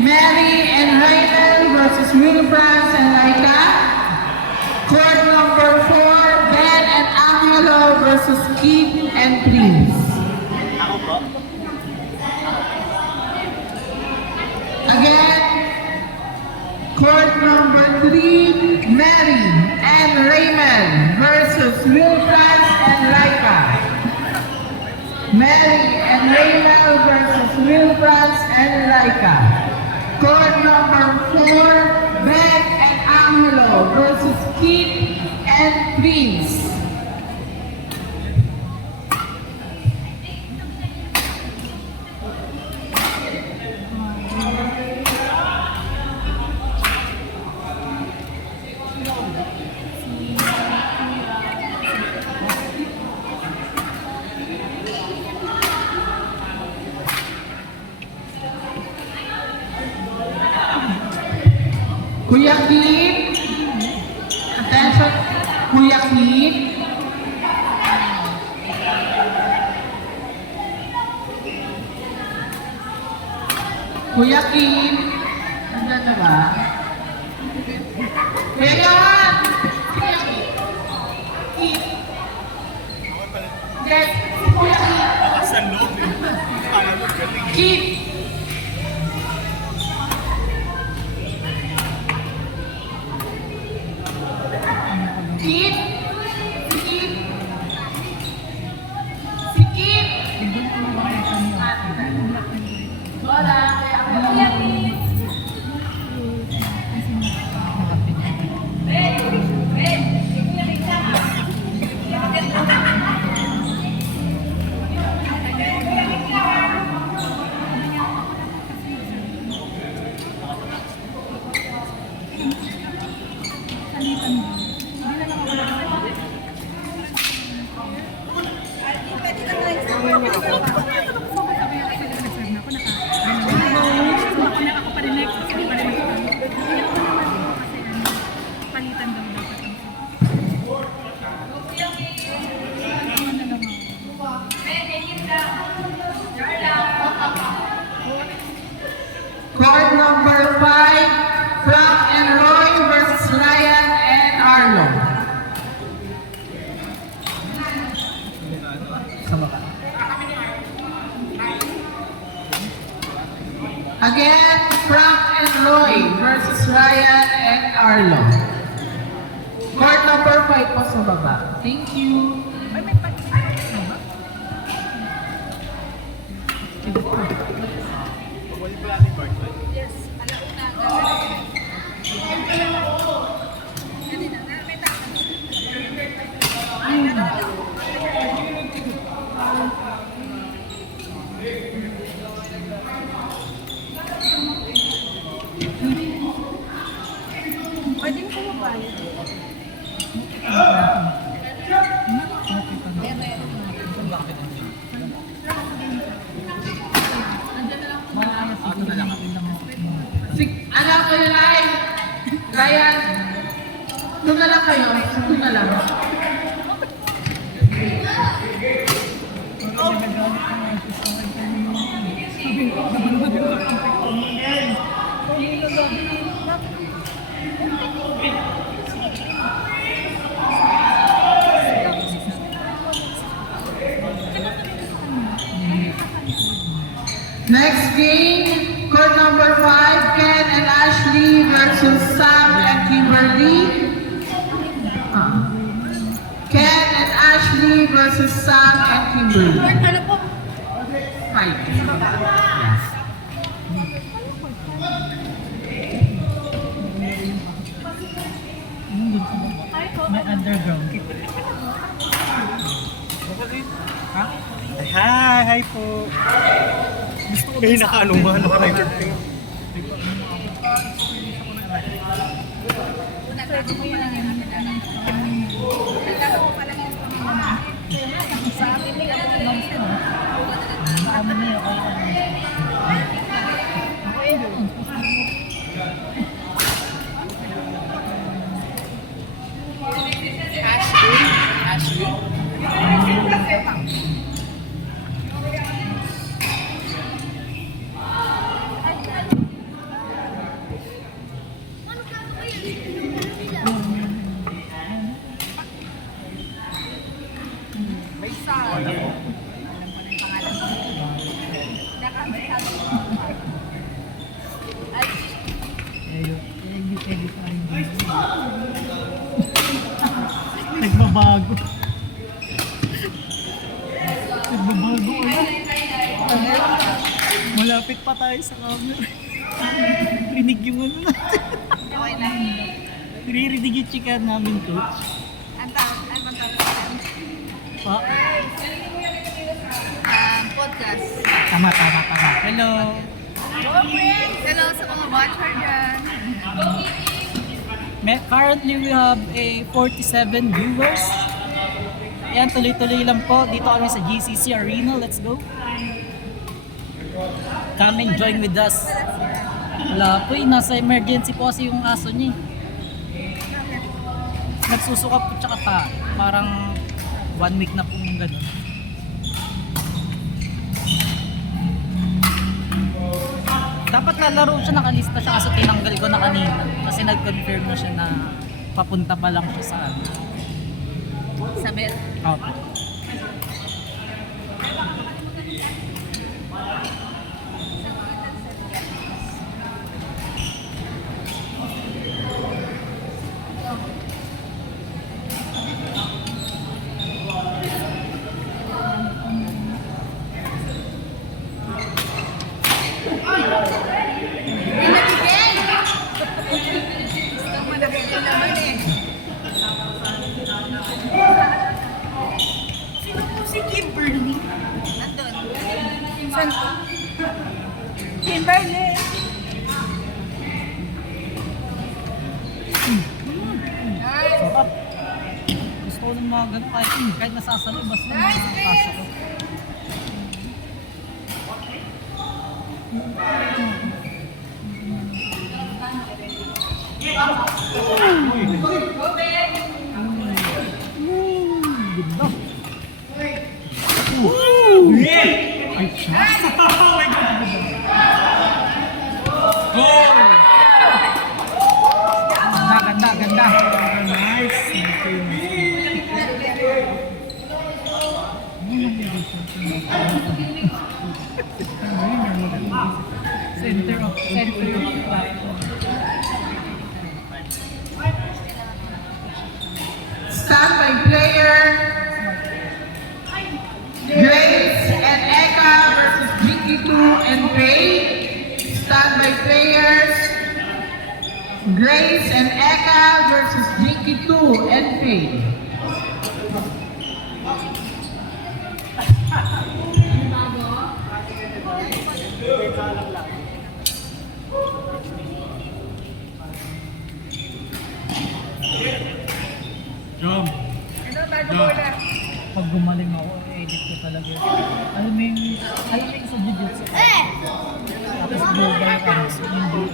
Mary and Raymond versus Wilfrance and Laika. Court number 4, Ben and Angelo versus Keith and Prince. Again, court number 3, Mary and Raymond versus Wilfrance and Laika. Mary and Raymond versus Wilfrance and Laika. Court number 4, Ben and Angelo versus Keith and Prince. Kuya Keith, attention, Kuya Keith. Kuya Keith, nandiyan na ba? Kuya Yohan! Kuya Keith. Keith. Yes, Kuya Keith. Keith. Keith. Keith. Si Keith. Wala. Kuya Keith. Court number 5, Frank and Roy versus Ryan and Arlo. Again, Frank and Roy versus Ryan and Arlo. Court number 5 po sa baba. Thank you. Pwede mo kumabalik. Anak ko yun ay, Ryan, doon na lang kayo, doon na lang. Next game, court number 5, Ken and Ashley versus Sam and Kimberly. Ken and Ashley versus Sam and Kimberly. Ano po? 5. Yes. May underground. Ha? Hi po. Gusto ko kayo naka-anuman. Pwede mo yan ang sa amin nila ang nonsen. Kami na yung nagbabago. Nagbabago ulit. Malapit pa tayo sa camera. Rinig yung ano natin. Okay na. Niririnig yung chika namin, coach. Ang bang tawag? Pa? Podcast. Tama. Hello. Hello sa mga watcher dyan. Currently, we have a 47 viewers. Ayan, tuloy-tuloy lang po. Dito kami sa GCC Arena. Let's go. Come and join with us. Wala po nasa emergency po kasi yung aso niya. Nagsusuka po tsaka pa. Parang 1 week na po yung gano'n. Dapat lalaro siya, nakalista siya kasi tinanggal ko na kanina. Kasi nag-confirm na siya na papunta pa lang siya sa ano. Sa bed. Okay. Pinabigay! Gusto mo nabigay naman eh. Sino po si Kimberly? Nandun. Saan? Kimberly! Sarap. Gusto ko ng mga ganun kahit nasasalo, basta nakakasa ko. Ganda. Ay, siya. Ganda. Nice. Center of Standby player, Grace and Eka versus GT2 and Faye. Standby players, Grace and Eka versus GT2 and Faye. Jom. Pag gumaling ako, edit ko talaga. Alam mo yung sa jujutsu. Tapos bubay ka. Hindi.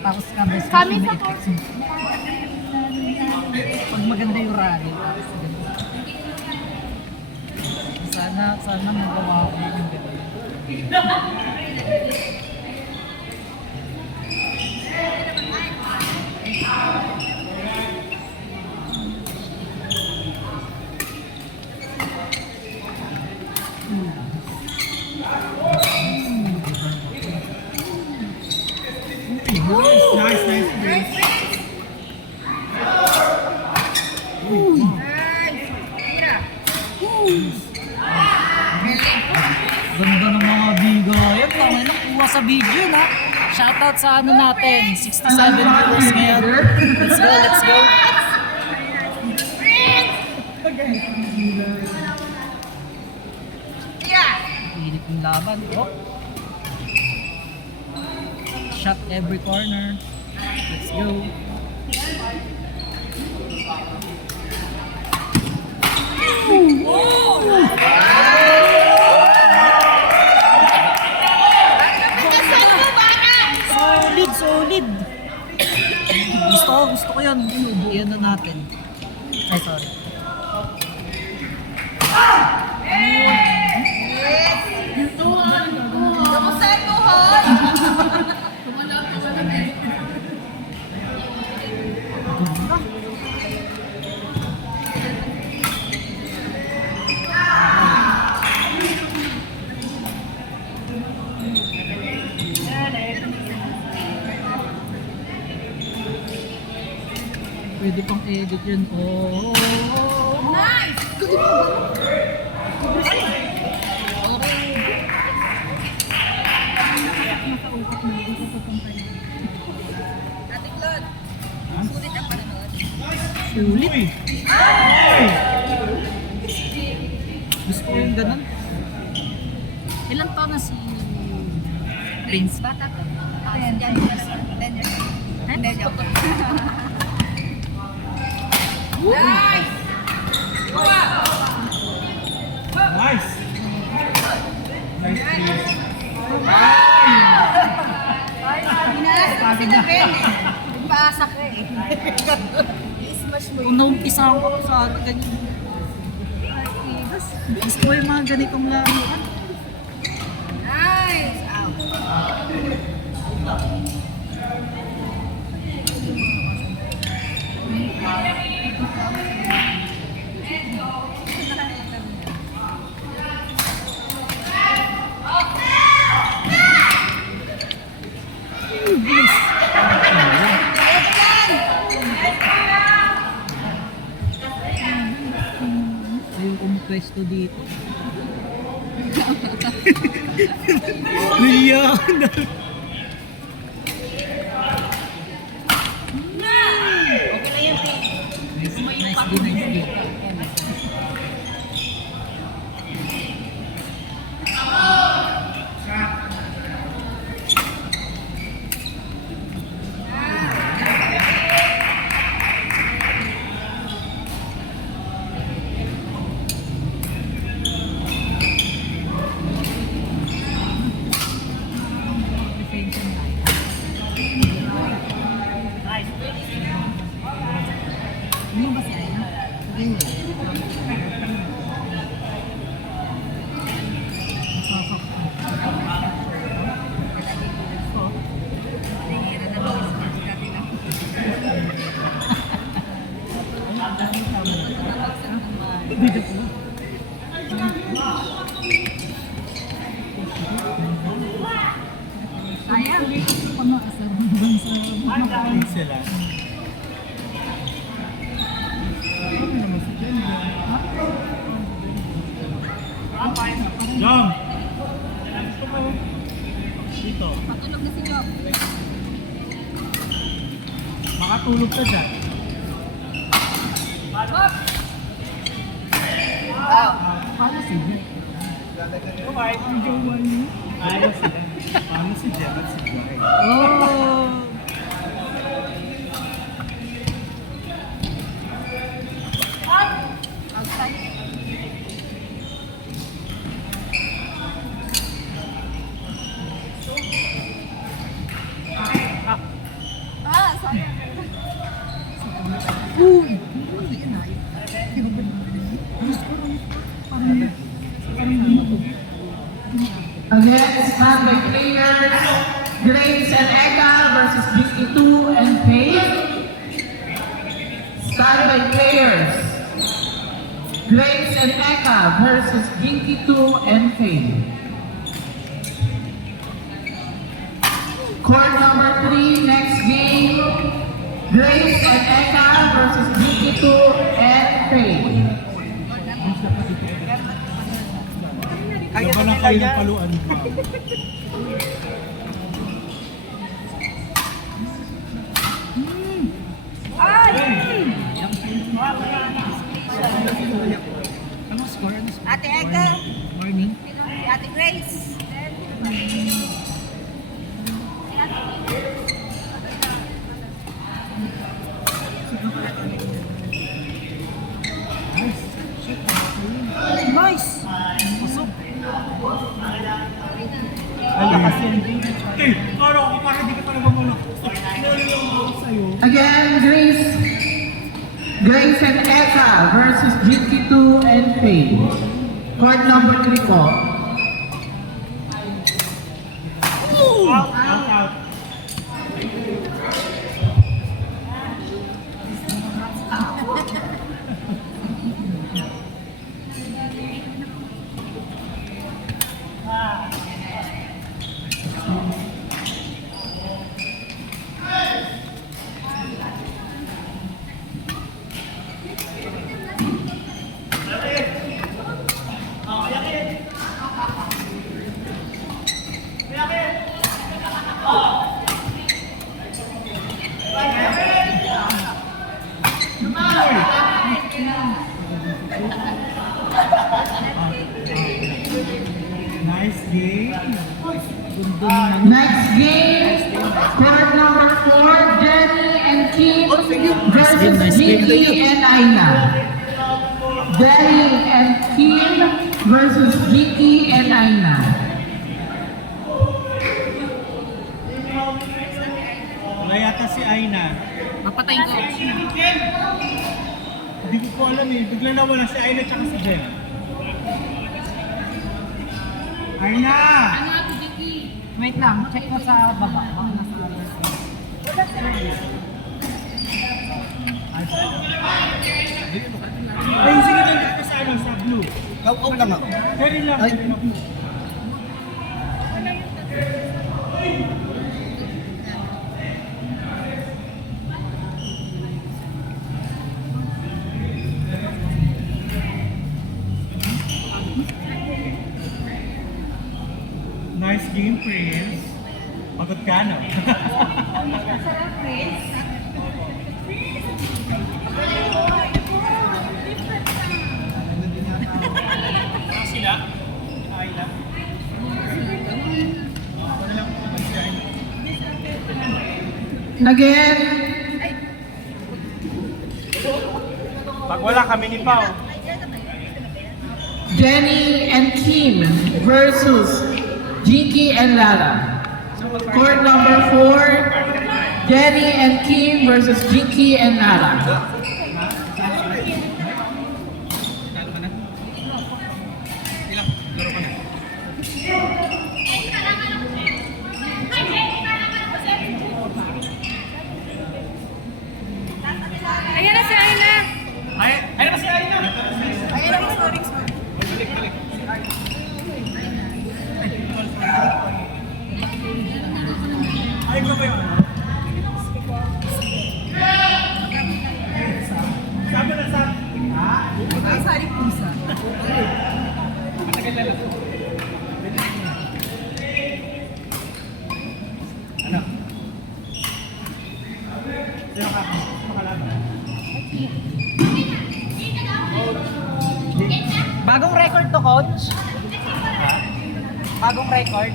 Tapos kami sa course. Pag maganda yung rally. Sana magawa ko yung gano'n. Nice. Ganda ng mga bigayan. Tama na kuha sa video na. Shoutout sa ano natin. 67 viewers ngayon. Let's go. Pilit yung laban. Oh. Shot every corner. Let's go. Solid. Gusto ko yan. Iyan na natin. Ay, sorry. Kamusta mo, ha? Pwede pang edit yun. Oh. Nice! Ate Claude, sulit ang panonood. Sulit. Gusto ko yung ganun. Ilang taon na si Prince? Bata ko. 10 years. 10 years. Hindi, joke. Nice! Nice! Nice please. Inalas ko si Ben eh. Paasa ko eh. I-smash mo Kung naumpisahan ko sa ano, ganyan. Gusto ko yung mga ganitong laro. Nice! Out. Ayun kong pwesto dito. Rihanna! Nice game. Ano ba si Aya? Sila. Jom! Dito. Patulog na si Job. Makatulog ka dyan. Paano si Jet? Okay, ang jowa niyo. Ayos sila. Paano si Jem at si Joy? Oh! Outside. Sayang. Uy! Again, stand by players, Grace and Eka versus GT2 and Faith. Stand by players, Grace and Eka versus GT2 and Faith. Court number 3, next game, Grace and Eka versus GT2 and Faith. Kaya ba lang kayo ng paluan ko? Ano score? Ano score? Ate Eka. Morning. Si Ate Grace. Nice! Pasok. Ayun. Eh, karo ako para di ka pa nagmamula. Inalala ako sa'yo. Again, Grace and Eka versus GT2 and Faith. Court number 3 po. Out, out, out. Nice game. Next game, court number 4, Jenny and Kim versus Jinky and Aina. Jenny and Kim versus Jinky and Aina. Wala yata si Aina. Papatayin ko. Hindi ko po alam eh. Bigla na wala si Aina tsaka si Jen. Aina! Wait lang, check mo sa baba. Baka nasa other. Ay, sige lang dito sa ano, sa blue. Out lang ako. Carry lang. Ay. Nice game, Prince. Pagod ka, no? Sila? Aina? Again, Pag wala kami ni Pao. Jenny and Kim versus Jinky and Lala. Court number 4, Jenny and Kim versus Jinky and Lala. Ayan na si Aina. Ayun na si Aina! Ayan na, sorry. Ay, ko ba yun? Sabi na sa... Ha? Ay, sorry, pusa. Ano? Sino ka? Makalaban. Bagong record to, coach. Bagong record.